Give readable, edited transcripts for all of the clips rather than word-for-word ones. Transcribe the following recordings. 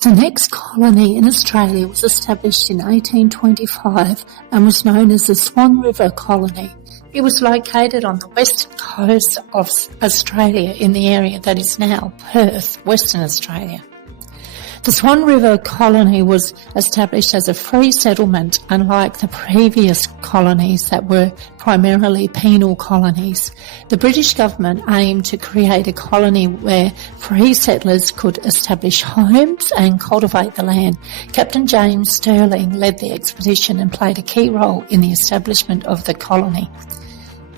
The next colony in Australia was established in 1825 and was known as the Swan River Colony. It was located on the western coast of Australia in the area that is now Perth, Western Australia. The Swan River Colony was established as a free settlement, unlike the previous colonies that were primarily penal colonies. The British government aimed to create a colony where free settlers could establish homes and cultivate the land. Captain James Stirling led the expedition and played a key role in the establishment of the colony.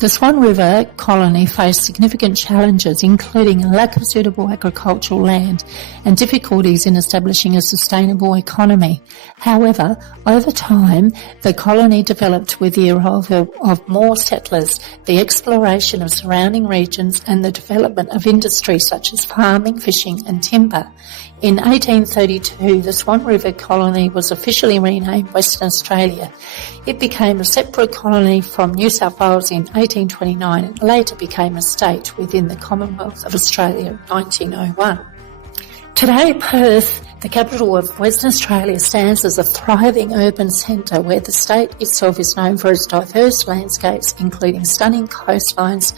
The Swan River Colony faced significant challenges, including a lack of suitable agricultural land and difficulties in establishing a sustainable economy. However, over time, the colony developed with the arrival of more settlers, the exploration of surrounding regions, and the development of industries such as farming, fishing, and timber. In 1832, the Swan River Colony was officially renamed Western Australia. It became a separate colony from New South Wales in 1829 and later became a state within the Commonwealth of Australia in 1901. Today, Perth, the capital of Western Australia, stands as a thriving urban centre where the state itself is known for its diverse landscapes, including stunning coastlines,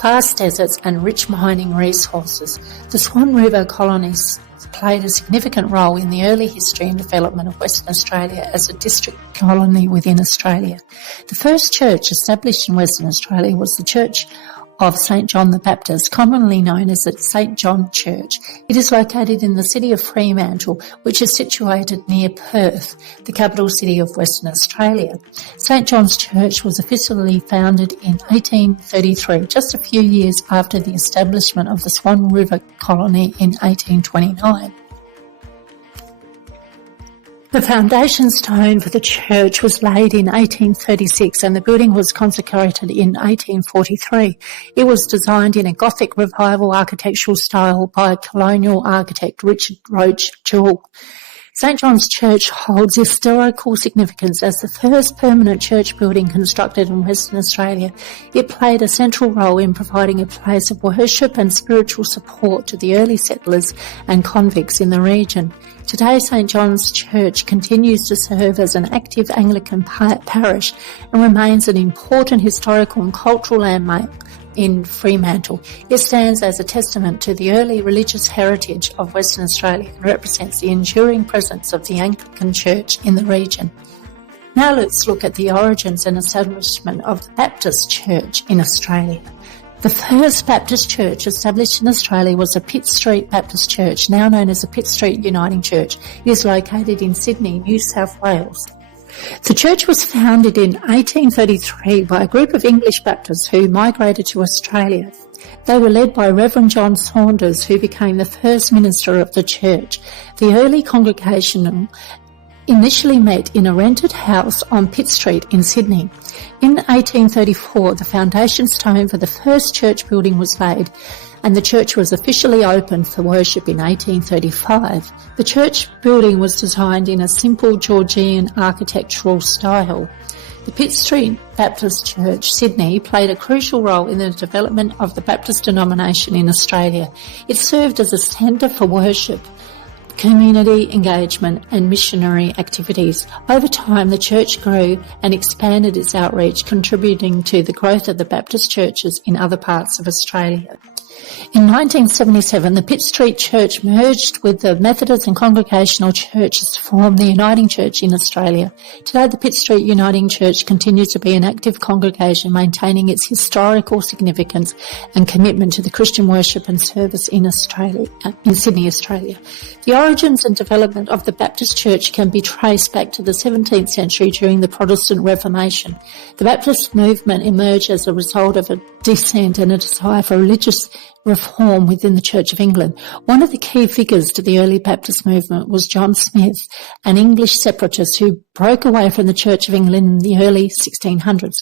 vast deserts and rich mining resources. The Swan River colonies played a significant role in the early history and development of Western Australia as a district colony within Australia. The first church established in Western Australia was the Church of St. John the Baptist, commonly known as the St. John Church. It is located in the city of Fremantle, which is situated near Perth, the capital city of Western Australia. St. John's Church was officially founded in 1833, just a few years after the establishment of the Swan River Colony in 1829. The foundation stone for the church was laid in 1836 and the building was consecrated in 1843. It was designed in a Gothic Revival architectural style by colonial architect Richard Roach Jewell. St. John's Church holds historical significance as the first permanent church building constructed in Western Australia. It played a central role in providing a place of worship and spiritual support to the early settlers and convicts in the region. Today, St. John's Church continues to serve as an active Anglican parish and remains an important historical and cultural landmark in Fremantle. It stands as a testament to the early religious heritage of Western Australia and represents the enduring presence of the Anglican Church in the region. Now let's look at the origins and establishment of the Baptist Church in Australia. The first Baptist church established in Australia was the Pitt Street Baptist Church, now known as the Pitt Street Uniting Church. It is located in Sydney, New South Wales. The church was founded in 1833 by a group of English Baptists who migrated to Australia. They were led by Reverend John Saunders, who became the first minister of the church. The early congregation initially met in a rented house on Pitt Street in Sydney. In 1834, the foundation stone for the first church building was laid, and the church was officially opened for worship in 1835. The church building was designed in a simple Georgian architectural style. The Pitt Street Baptist Church, Sydney, played a crucial role in the development of the Baptist denomination in Australia. It served as a centre for worship, community engagement and missionary activities. Over time, the church grew and expanded its outreach, contributing to the growth of the Baptist churches in other parts of Australia. In 1977, the Pitt Street Church merged with the Methodist and Congregational churches to form the Uniting Church in Australia. Today, the Pitt Street Uniting Church continues to be an active congregation, maintaining its historical significance and commitment to the Christian worship and service in Sydney, Australia. The origins and development of the Baptist Church can be traced back to the 17th century during the Protestant Reformation. The Baptist movement emerged as a result of a dissent and a desire for religious reform within the Church of England. One of the key figures to the early Baptist movement was John Smith, an English separatist who broke away from the Church of England in the early 1600s.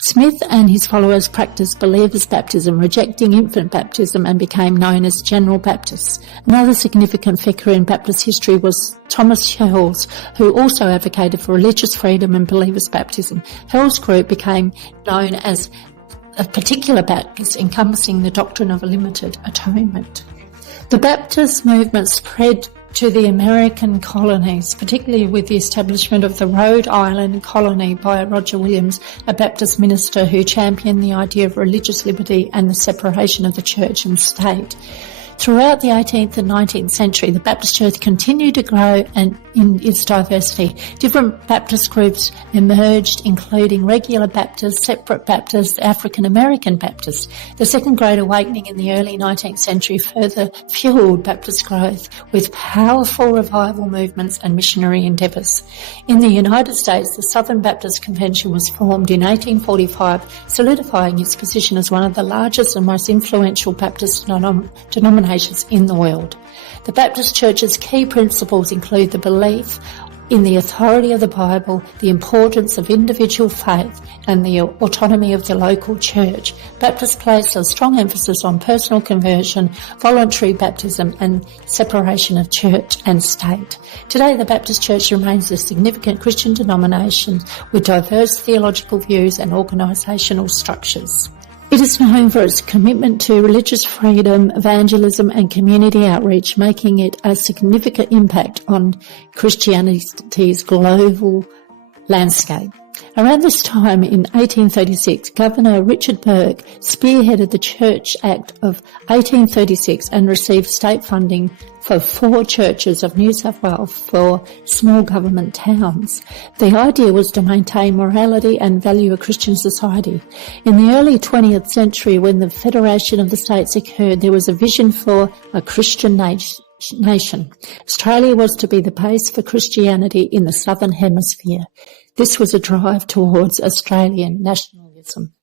Smith and his followers practiced believers' baptism, rejecting infant baptism, and became known as General Baptists. Another significant figure in Baptist history was Thomas Hales, who also advocated for religious freedom and believers' baptism. Hales' group became known as a particular Baptist, encompassing the doctrine of a limited atonement. The Baptist movement spread to the American colonies, particularly with the establishment of the Rhode Island colony by Roger Williams, a Baptist minister who championed the idea of religious liberty and the separation of the church and state. Throughout the 18th and 19th century, the Baptist Church continued to grow and in its diversity. Different Baptist groups emerged, including regular Baptists, separate Baptists, African American Baptists. The Second Great Awakening in the early 19th century further fueled Baptist growth with powerful revival movements and missionary endeavours. In the United States, the Southern Baptist Convention was formed in 1845, solidifying its position as one of the largest and most influential Baptist denominations in the world. The Baptist Church's key principles include the belief in the authority of the Bible, the importance of individual faith, and the autonomy of the local church. Baptists place a strong emphasis on personal conversion, voluntary baptism, and separation of church and state. Today, the Baptist Church remains a significant Christian denomination with diverse theological views and organisational structures. It is known for its commitment to religious freedom, evangelism and community outreach, making it a significant impact on Christianity's global landscape. Around this time in 1836, Governor Richard Burke spearheaded the Church Act of 1836 and received state funding for 4 churches of New South Wales for small government towns. The idea was to maintain morality and value a Christian society. In the early 20th century, when the Federation of the States occurred, there was a vision for a Christian nation. Australia was to be the base for Christianity in the Southern Hemisphere. This was a drive towards Australian nationalism.